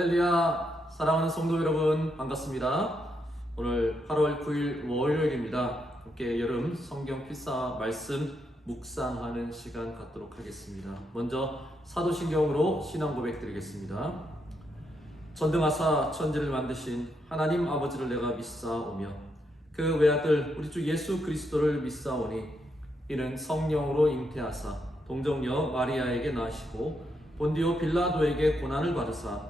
할렐루야 사랑하는 성도 여러분 반갑습니다. 오늘 8월 9일 월요일입니다. 함께 여름 성경 필사 말씀 묵상하는 시간 갖도록 하겠습니다. 먼저 사도신경으로 신앙 고백 드리겠습니다. 전등하사 천지를 만드신 하나님 아버지를 내가 믿사오며 그 외아들 우리 주 예수 그리스도를 믿사오니 이는 성령으로 잉태하사 동정녀 마리아에게 나시고 본디오 빌라도에게 고난을 받으사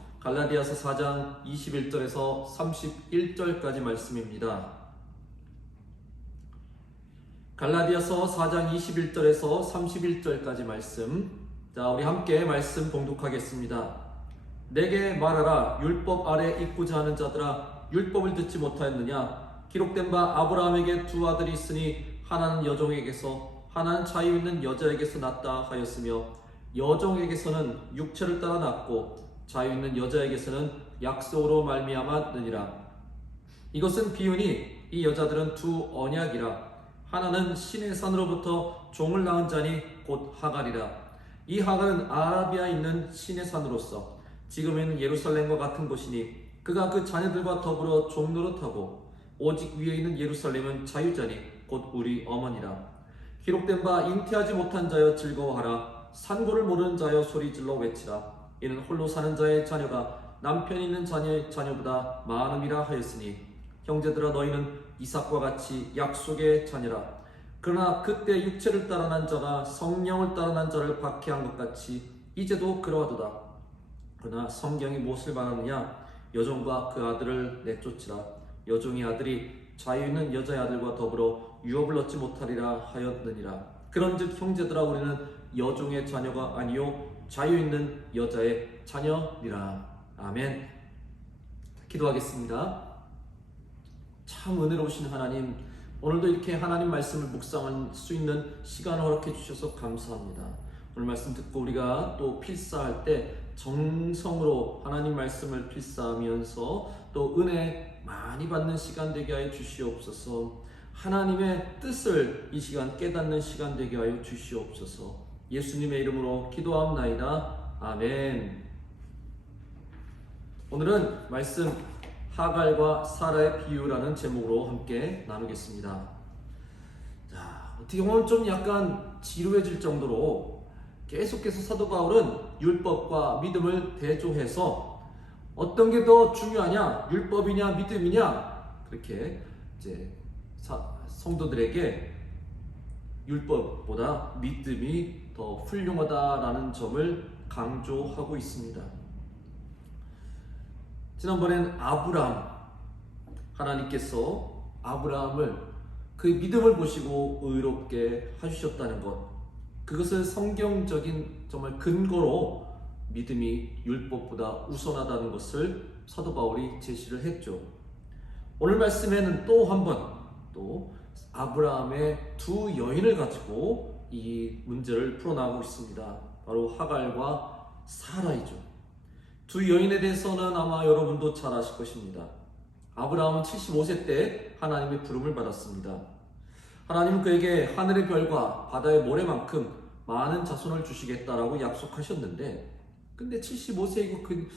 갈라디아서 4장 21절에서 31절까지 말씀입니다. 갈라디아서 4장 21절에서 31절까지 말씀. 자, 우리 함께 말씀 봉독하겠습니다. 내게 말하라 율법 아래 있고자 하는 자들아 율법을 듣지 못하였느냐 기록된 바 아브라함에게 두 아들이 있으니 하나는 여종에게서 하나는 자유 있는 여자에게서 낳다 하였으며 여종에게서는 육체를 따라 낳고 자유 있는 여자에게서는 약속으로 말미암았느니라. 이것은 비유니 이 여자들은 두 언약이라. 하나는 신의 산으로부터 종을 낳은 자니 곧 하갈이라. 이 하갈은 아라비아에 있는 신의 산으로서 지금은 예루살렘과 같은 곳이니 그가 그 자녀들과 더불어 종노릇하고 오직 위에 있는 예루살렘은 자유자니 곧 우리 어머니라. 기록된 바 잉태하지 못한 자여 즐거워하라. 산고를 모르는 자여 소리질러 외치라. 이는 홀로 사는 자의 자녀가 남편 있는 자녀의 자녀보다 많음이라 하였으니 형제들아 너희는 이삭과 같이 약속의 자녀라. 그러나 그때 육체를 따라 난 자가 성령을 따라 난 자를 박해한 것 같이 이제도 그러하도다. 그러나 성경이 무엇을 말하느냐? 여종과 그 아들을 내쫓으라. 여종의 아들이 자유 있는 여자의 아들과 더불어 유업을 얻지 못하리라 하였느니라. 그런즉 형제들아 우리는 여종의 자녀가 아니요 자유 있는 여자의 자녀니라. 아멘. 기도하겠습니다. 참 은혜로우신 하나님, 오늘도 이렇게 하나님 말씀을 묵상할 수 있는 시간을 허락해 주셔서 감사합니다. 오늘 말씀 듣고 우리가 또 필사할 때 정성으로 하나님 말씀을 필사하면서 또 은혜 많이 받는 시간 되게 하여 주시옵소서. 하나님의 뜻을 이 시간 깨닫는 시간 되게 하여 주시옵소서. 예수님의 이름으로 기도하옵나이다. 아멘. 오늘은 말씀 하갈과 사라의 비유라는 제목으로 함께 나누겠습니다. 자, 어떻게 보면 좀 약간 지루해질 정도로 계속해서 사도 바울은 율법과 믿음을 대조해서 어떤 게 더 중요하냐, 율법이냐, 믿음이냐, 그렇게 이제 성도들에게 율법보다 믿음이 더 훌륭하다라는 점을 강조하고 있습니다. 지난번엔 아브라함 하나님께서 아브라함을 그 믿음을 보시고 의롭게 해주셨다는 것 그것을 성경적인 정말 근거로 믿음이 율법보다 우선하다는 것을 사도 바울이 제시를 했죠. 오늘 말씀에는 또 한 번 또 아브라함의 두 여인을 가지고 이 문제를 풀어나가고 있습니다. 바로 하갈과 사라이죠. 두 여인에 대해서는 아마 여러분도 잘 아실 것입니다. 아브라함은 75세 때 하나님의 부름을 받았습니다. 하나님은 그에게 하늘의 별과 바다의 모래만큼 많은 자손을 주시겠다라고 약속하셨는데, 근데 75세이고 그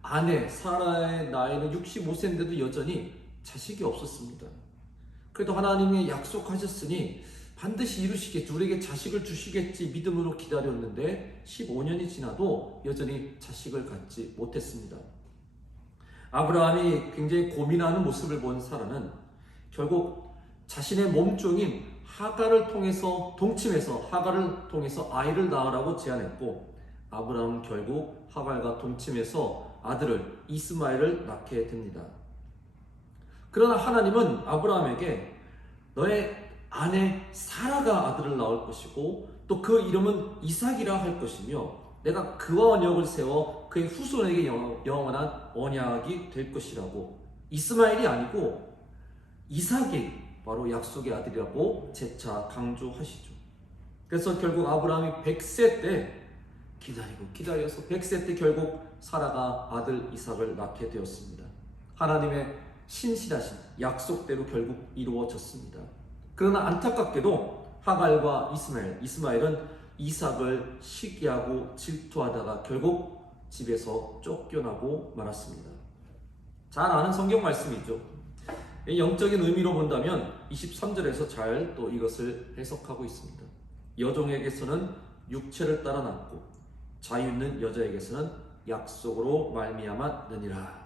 아내 사라의 나이는 65세인데도 여전히 자식이 없었습니다. 그래도 하나님이 약속하셨으니 반드시 이루시겠지, 우리에게 자식을 주시겠지 믿음으로 기다렸는데 15년이 지나도 여전히 자식을 갖지 못했습니다. 아브라함이 굉장히 고민하는 모습을 본 사라는 결국 자신의 몸종인 하가를 통해서 동침해서 하가를 통해서 아이를 낳으라고 제안했고 아브라함은 결국 하갈과 동침해서 아들을 이스마엘을 낳게 됩니다. 그러나 하나님은 아브라함에게 너의 아내 사라가 아들을 낳을 것이고 또 그 이름은 이삭이라 할 것이며 내가 그와 언약을 세워 그의 후손에게 영- 영원한 언약이 될 것이라고 이스마엘이 아니고 이삭이 바로 약속의 아들이라고 재차 강조하시죠. 그래서 결국 아브라함이 100세 때 기다리고 기다려서 100세 때 결국 사라가 아들 이삭을 낳게 되었습니다. 하나님의 신실하신 약속대로 결국 이루어졌습니다. 그러나 안타깝게도 하갈과 이스마엘, 이스마엘은 이삭을 시기하고 질투하다가 결국 집에서 쫓겨나고 말았습니다. 잘 아는 성경 말씀이죠. 이 영적인 의미로 본다면 23절에서 잘 또 이것을 해석하고 있습니다. 여종에게서는 육체를 따라 낳고 자유 있는 여자에게서는 약속으로 말미암아 느니라.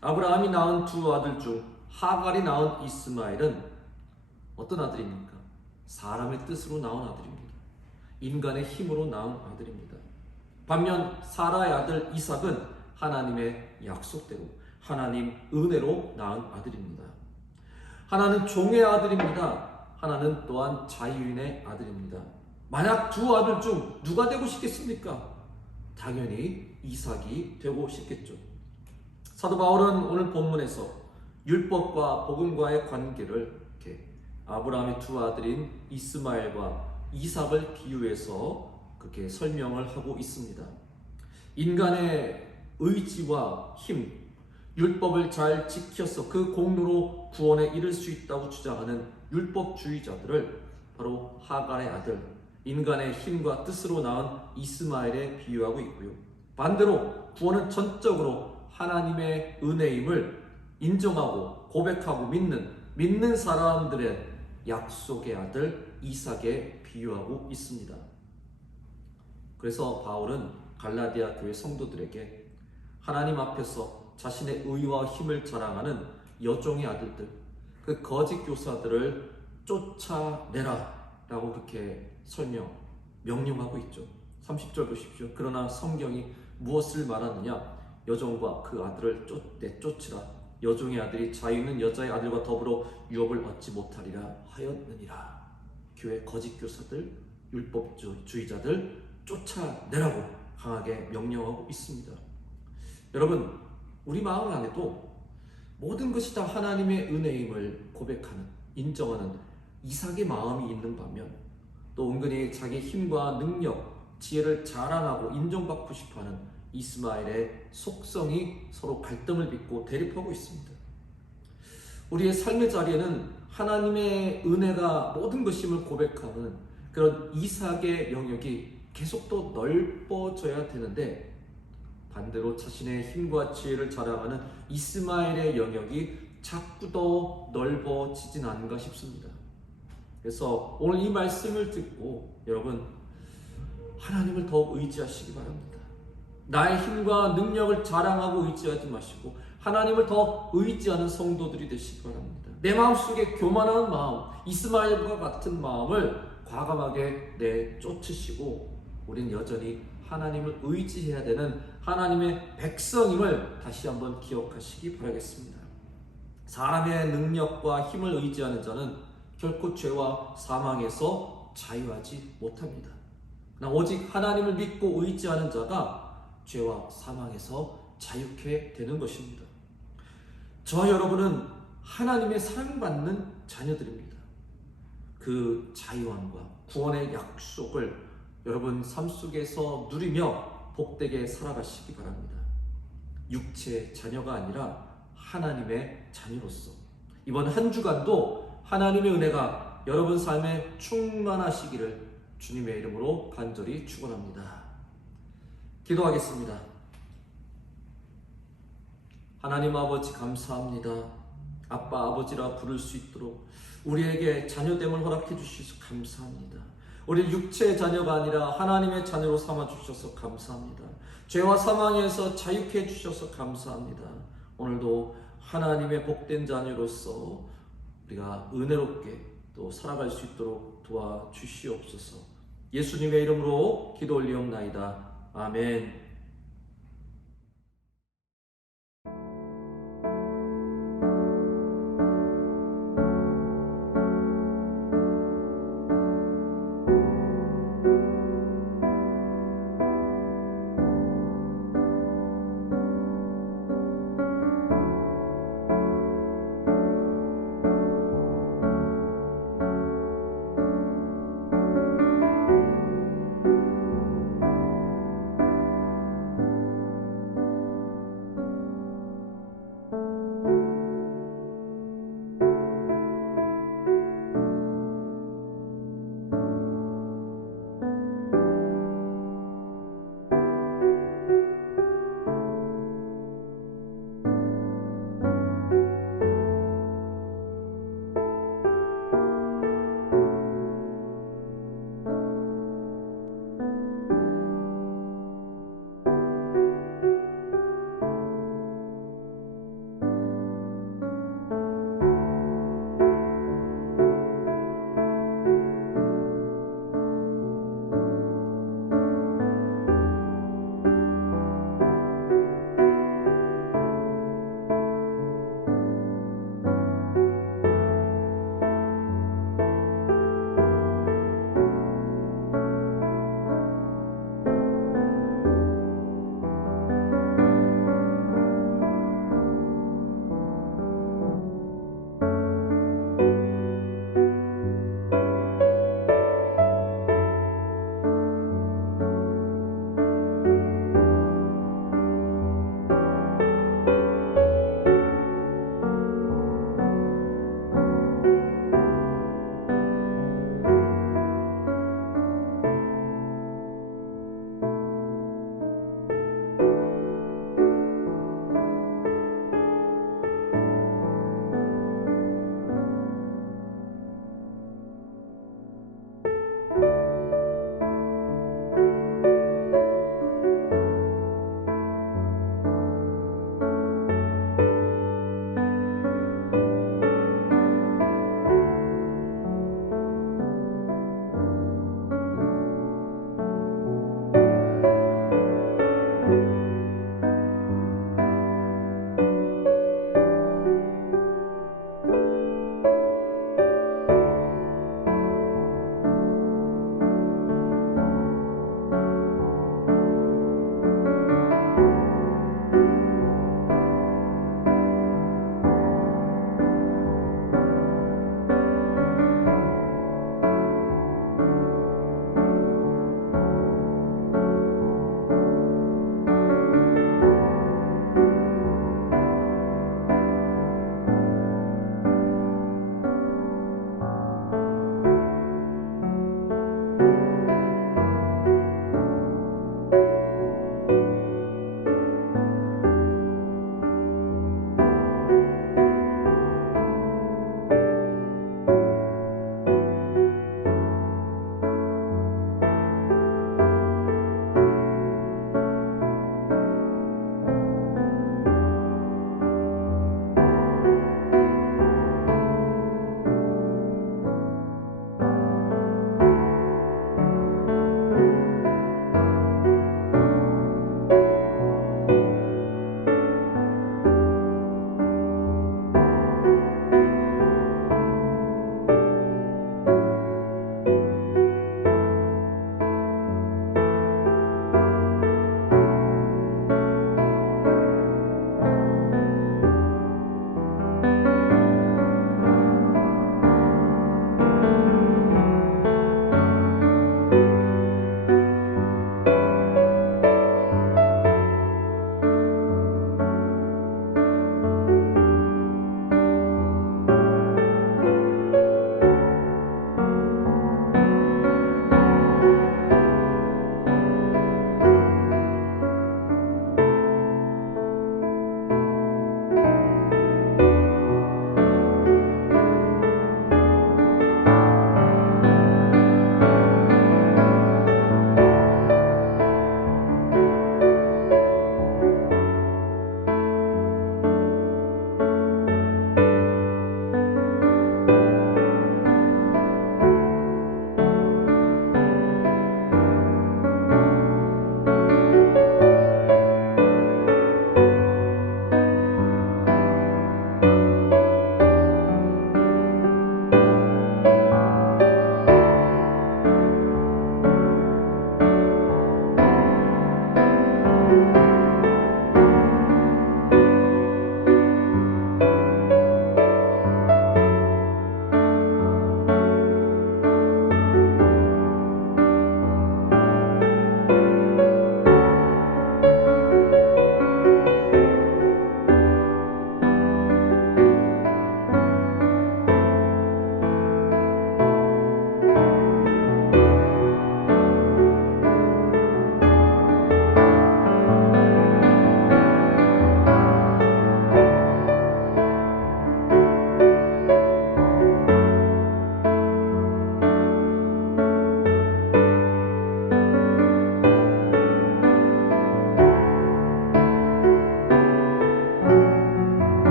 아브라함이 낳은 두 아들 중 하갈이 낳은 이스마엘은 어떤 아들입니까? 사람의 뜻으로 낳은 아들입니다. 인간의 힘으로 낳은 아들입니다. 반면 사라의 아들 이삭은 하나님의 약속대로 하나님 은혜로 낳은 아들입니다. 하나는 종의 아들입니다. 하나는 또한 자유인의 아들입니다. 만약 두 아들 중 누가 되고 싶겠습니까? 당연히 이삭이 되고 싶겠죠. 사도 바울은 오늘 본문에서 율법과 복음과의 관계를 아브라함의 두 아들인 이스마엘과 이삭을 비유해서 그렇게 설명을 하고 있습니다. 인간의 의지와 힘, 율법을 잘 지켜서 그 공로로 구원에 이를 수 있다고 주장하는 율법주의자들을 바로 하갈의 아들, 인간의 힘과 뜻으로 낳은 이스마엘에 비유하고 있고요. 반대로 구원은 전적으로 하나님의 은혜임을 인정하고 고백하고 믿는 믿는 사람들의 약속의 아들 이삭에 비유하고 있습니다. 그래서 바울은 갈라디아 교회 성도들에게 하나님 앞에서 자신의 의와 힘을 자랑하는 여종의 아들들, 그 거짓 교사들을 쫓아내라 라고 그렇게 설명, 명령하고 있죠. 30절 보십시오. 그러나 성경이 무엇을 말하느냐? 여종과 그 아들을 쫓, 내쫓으라. 여종의 아들이 자유 있는 여자의 아들과 더불어 유업을 얻지 못하리라 하였느니라. 교회 거짓 교사들, 율법주의자들 쫓아내라고 강하게 명령하고 있습니다. 여러분, 우리 마음 안에도 모든 것이 다 하나님의 은혜임을 고백하는, 인정하는 이삭의 마음이 있는 반면 또 은근히 자기 힘과 능력, 지혜를 자랑하고 인정받고 싶어하는 이스마엘의 속성이 서로 갈등을 빚고 대립하고 있습니다. 우리의 삶의 자리에는 하나님의 은혜가 모든 것임을 고백하는 그런 이삭의 영역이 계속 또 넓어져야 되는데 반대로 자신의 힘과 지혜를 자랑하는 이스마엘의 영역이 자꾸 더 넓어지진 않은가 싶습니다. 그래서 오늘 이 말씀을 듣고 여러분 하나님을 더 의지하시기 바랍니다. 나의 힘과 능력을 자랑하고 의지하지 마시고 하나님을 더 의지하는 성도들이 되시기 바랍니다. 내 마음속에 교만한 마음, 이스마엘과 같은 마음을 과감하게 내쫓으시고 우린 여전히 하나님을 의지해야 되는 하나님의 백성임을 다시 한번 기억하시기 바라겠습니다. 사람의 능력과 힘을 의지하는 자는 결코 죄와 사망에서 자유하지 못합니다. 오직 하나님을 믿고 의지하는 자가 죄와 사망에서 자유케 되는 것입니다. 저와 여러분은 하나님의 사랑받는 자녀들입니다. 그 자유함과 구원의 약속을 여러분 삶 속에서 누리며 복되게 살아가시기 바랍니다. 육체 자녀가 아니라 하나님의 자녀로서 이번 한 주간도 하나님의 은혜가 여러분 삶에 충만하시기를 주님의 이름으로 간절히 축원합니다. 기도하겠습니다. 하나님 아버지 감사합니다. 아빠 아버지라 부를 수 있도록 우리에게 자녀됨을 허락해 주셔서 감사합니다. 우리 육체의 자녀가 아니라 하나님의 자녀로 삼아 주셔서 감사합니다. 죄와 사망에서 자유케 해 주셔서 감사합니다. 오늘도 하나님의 복된 자녀로서 우리가 은혜롭게 또 살아갈 수 있도록 도와 주시옵소서. 예수님의 이름으로 기도 올리옵나이다. 아멘.